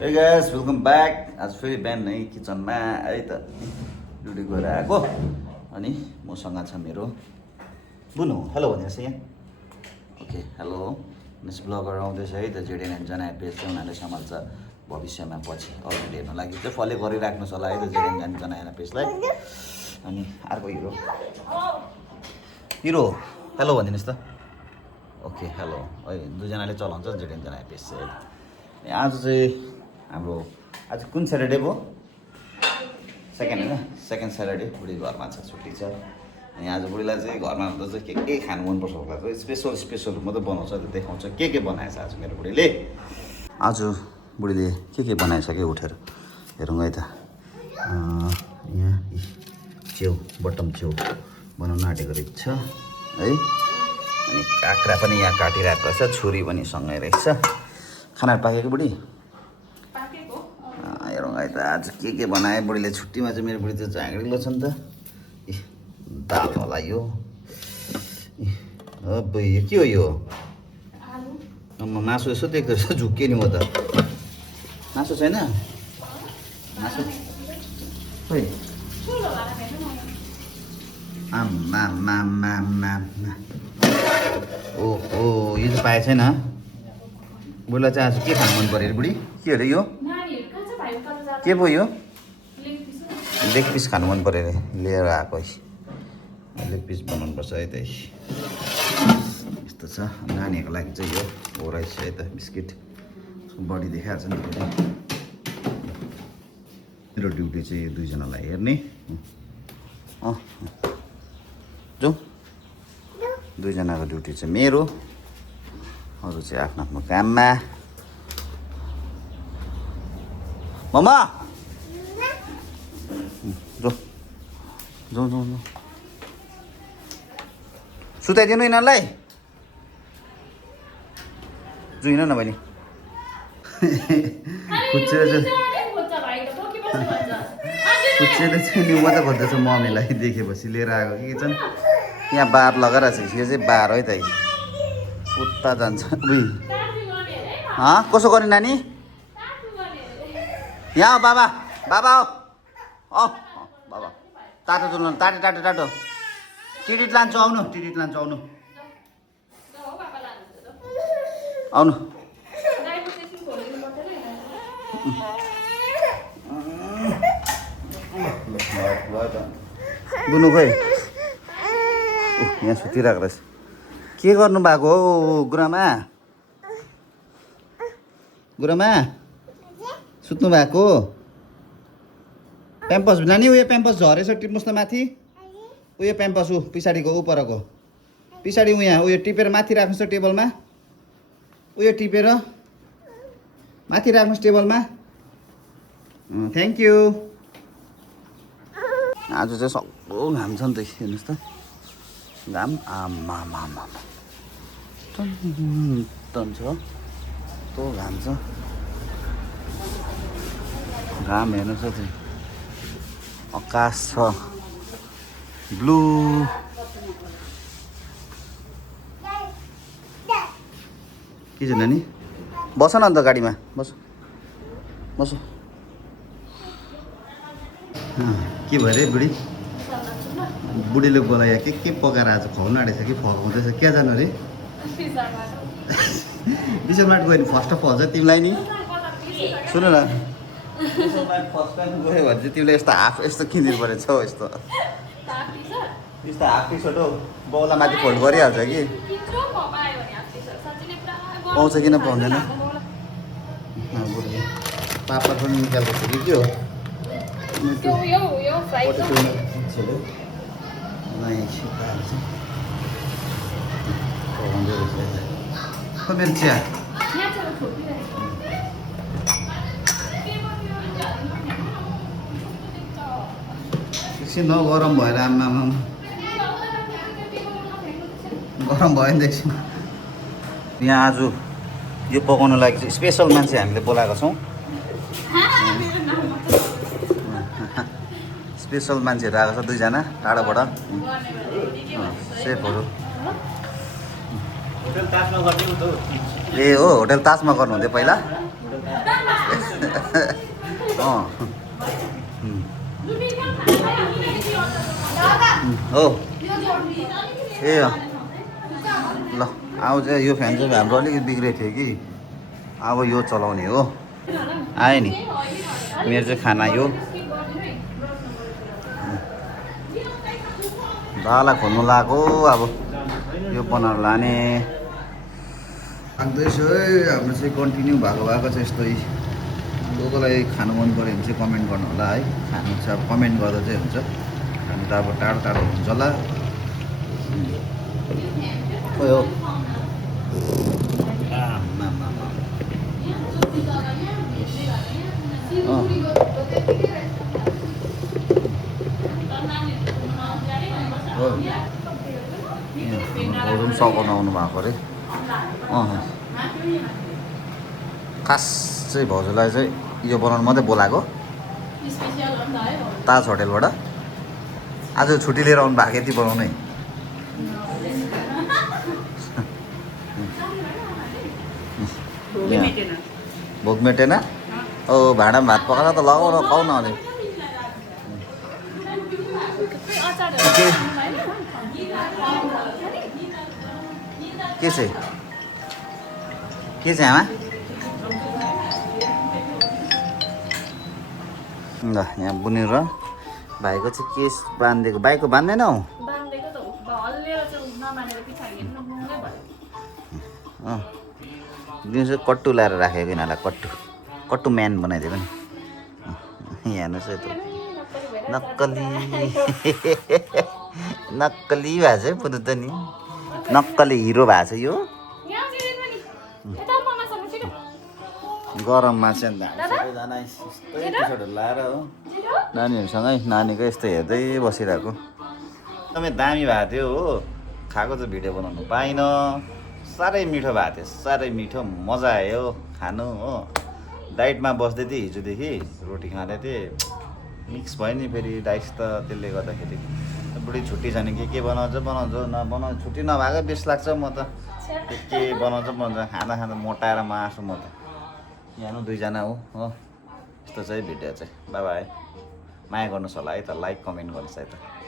Hey guys, welcome back. आज फेरि बिहान नै किचनमा है त ड्युटी गएर आएको अनि मसँग छ मेरो बुनु हेलो भन्नुहोस् यहाँ ओके हेलो मिस ब्लगर आउँदैछ है त जेडिएन जना पेज चाहिँ उनीहरूले सम्हाल्छ भविष्यमा पछि अपडेट हेर्न लागि चाहिँ फलो गरिराख्नुहोस् होला है त जेडिएन जना पेजलाई अनि अर्को हिरो हेलो भनिदिनुहोस् त ओके हेलो है दुईजनाले चलाउँछ जेडिएन जना पेज चाहिँ आज चाहिँ हाम्रो आज कुन स्याटरडे भयो सेकेन्ड होइन सेकेन्ड स्याटरडे बुढी घरमा छ छुट्टी छ अनि आज बुढीलाई चाहिँ घरमा हुँदा चाहिँ के खानु मनपर्छ होला चाहिँ स्पेसल मात्रै बनाउँछ देखाउँछ के बनाएछ आज मेरो बुढीले आज बुढीले के बनाएछ कि उठेर हेरौँ है त यहाँ च्याउ बटम च्याउ बनाउन आँटेको रहेछ है अनि काँक्रा पनि यहाँ काटिरहेको रहेछ छुरी पनि सँगै रहेछ खाना पाकेको बुढी हेरौँ है त आज के बनाएँ बुढीले छुट्टीमा चाहिँ मेरो बुढी त झाँक्रिलो छ नि त दाल होला यो अब यो के हो यो मासु यसो देख्दो रहेछ झुक्कियो नि म त मासु छैन मासु खोइ ओहो यो चाहिँ पाएको छैन बुढीलाई चाहिँ आज के खानु मन पऱ्यो अरे बुढी के अरे यो के भयो यो लेग पिस खानु मन पऱ्यो अरे लिएर आएको लेग पिस बनाउनु पर्छ है त यस्तो छ नानीहरूको लागि चाहिँ यो हो रहेछ है त बिस्किट बडी देखाएको छ नि मेरो ड्युटी चाहिँ यो दुईजनालाई हेर्ने जाउँ दुईजनाको ड्युटी चाहिँ मेरो अरू चाहिँ आफ्नो आफ्नो काममा मम्मा जाउँ सुताइदिनु यिनीहरूलाई जुइन न बहिनी खुच्चेर चाहिँ नि मात्रै खोज्दैछ मम्मीलाई देखेपछि लिएर आएको कि छन् यहाँ बार लगाइरहेको छ यो चाहिँ बार है त उता जान्छ उही कसो गर्ने नानी यहाँ बाबा बाबा बाबा तातो जुल्नु टाटो टिटिट लान्छु आउनु आउनु बुनु खोइ यहाँ सुतिरहेको रहेछ के गर्नु भएको हो गुरुमा सुत्नु भएको प्याम्पस नानी उयो प्याम्पस झरेछ टिप्नुहोस् न माथि उयो प्याम्पस पछाडिको परको पछाडि उयो टिपेर माथि राख्नुहोस् त टेबलमा उयो टिपेर माथि राख्नुहोस् टेबलमा थ्याङ्क यू आज चाहिँ सक्दो घाम छ नि त हेर्नुहोस् त घाम आमा टन छ कस्तो घाम छ घाम हेर्नुहोस् त आकाश छ ब्लू के छ नानी बस न अन्त गाडीमा बस के भयो अरे बुढीले बोलायो के पकाएर आज खुवाउनु आँटेछ कि फकाउँदैछ क्या जानु अरे विशालमार्ट गयो नि फर्स्ट अफ अल चाहिँ तिमीलाई नि सुन न फर्स्ट टाइम गयो भने चाहिँ तिमीले यस्तो हाफ यस्तो किनिदिनु परेछ हौ यस्तो हाफ टी सर्ट हौ बाउला माथि फोल्ड गरिहाल्छ कि पाउँछ किन पाउँदैन पापड पनि निकाल्दैछ कि के हो मेरो चिया एकछिन न गरम भएर आमा गरम भयो नि एकछिन यहाँ आज यो पकाउनु लागि चाहिँ स्पेसल मान्छे हामीले बोलाएको छौँ स्पेसल मान्छेहरू आएको छ दुईजना टाढाबाट सेफहरू ए हो होटल ताजमा गर्नुहुन्थ्यो पहिला हो ए ल अब चाहिँ यो फ्यान चाहिँ हाम्रो अलिकति बिग्रेको थियो कि अब यो चलाउने हो आयो नि मेरो चाहिँ खाना यो दाला खोल्नु लगाएको अब यो बनाएर लाने लाग्दैछ है हाम्रो चाहिँ कन्टिन्यू भएको चाहिँ यस्तै लोकलाई खानु मन पऱ्यो भने चाहिँ कमेन्ट गर्नु होला है खानु चाहिँ अब कमेन्ट गर्दा चाहिँ हुन्छ हामी त अब टाढो टाढो हुन्छ होला खोइ हो अरू पनि सघाउनु आउनु भएको अरे खास चाहिँ भाउजूलाई चाहिँ यो बनाउनु मात्रै बोलाएको ताज होटेलबाट आज छुट्टी लिएर आउनु भएको यति बनाउनै भोक मेटेन ओ भाँडामा भात पकाएर त लगाउन पाउन अनि के चाहिँ आमा ल यहाँ बुनेर भाइको चाहिँ केस बाँधिदिएको भाइको बाँध्दैनौ दिउँसो कट्टु लाएर राखेको यिनीहरूलाई कट्टु म्यान बनाइदिएको नि यहाँ हेर्नुहोस् है त नक्कली भएको छ है पुरा त नि नक्कली हिरो भएको छ यो गरममा चाहिँ सबैजना यस्तै टी सर्टहरू लाएर हो नानीहरूसँगै नानीको यस्तो हेर्दै बसिरहेको एकदमै दामी भएको थियो हो खाएको चाहिँ भिडियो बनाउनु पाइनँ साह्रै मिठो भएको थियो साह्रै मिठो मजा आयो खानु हो डाइटमा बस्दै थिएँ हिजोदेखि रोटी खाँदै थिएँ मिक्स भयो नि फेरि डाइस त त्यसले गर्दाखेरि बुढी छुट्टी छ नि के बनाउँछ नबनाउँछ छुट्टी नभएको बेस लाग्छ म त के बनाउँछ खाँदा मोटाएर म आँसु म त यहाँ दुईजना हो यस्तो चाहिँ भिडियो चाहिँ बाई बाई माया गर्नुहोस् होला है त लाइक कमेन्ट गर्नुहोस् है त